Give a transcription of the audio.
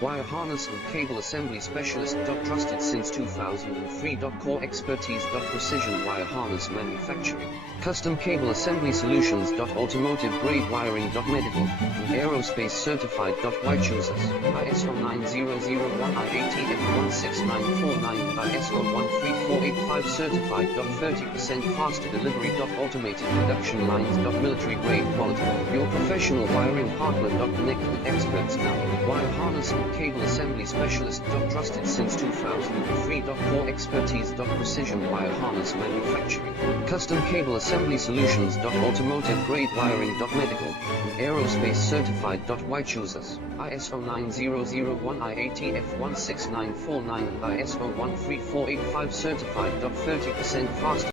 Wire harness and cable assembly specialist. Trusted since 2003. Core expertise. Precision wire harness manufacturing. Custom cable assembly solutions. Automotive grade wiring. Medical and aerospace certified. Why choose us? ISO 9001 IATF 16949 ISO 13485 certified. 30% faster delivery. Automated production lines. Military grade quality. Your professional wiring partner. Connect with experts now. Wire harness and cable assembly specialist. Trusted since 2003. Core expertise. Precision wire harness manufacturing. Custom cable assembly solutions. Automotive grade wiring. Medical and aerospace certified. Why choose us? ISO 9001 IATF 16949 and ISO 13485 certified. 30% faster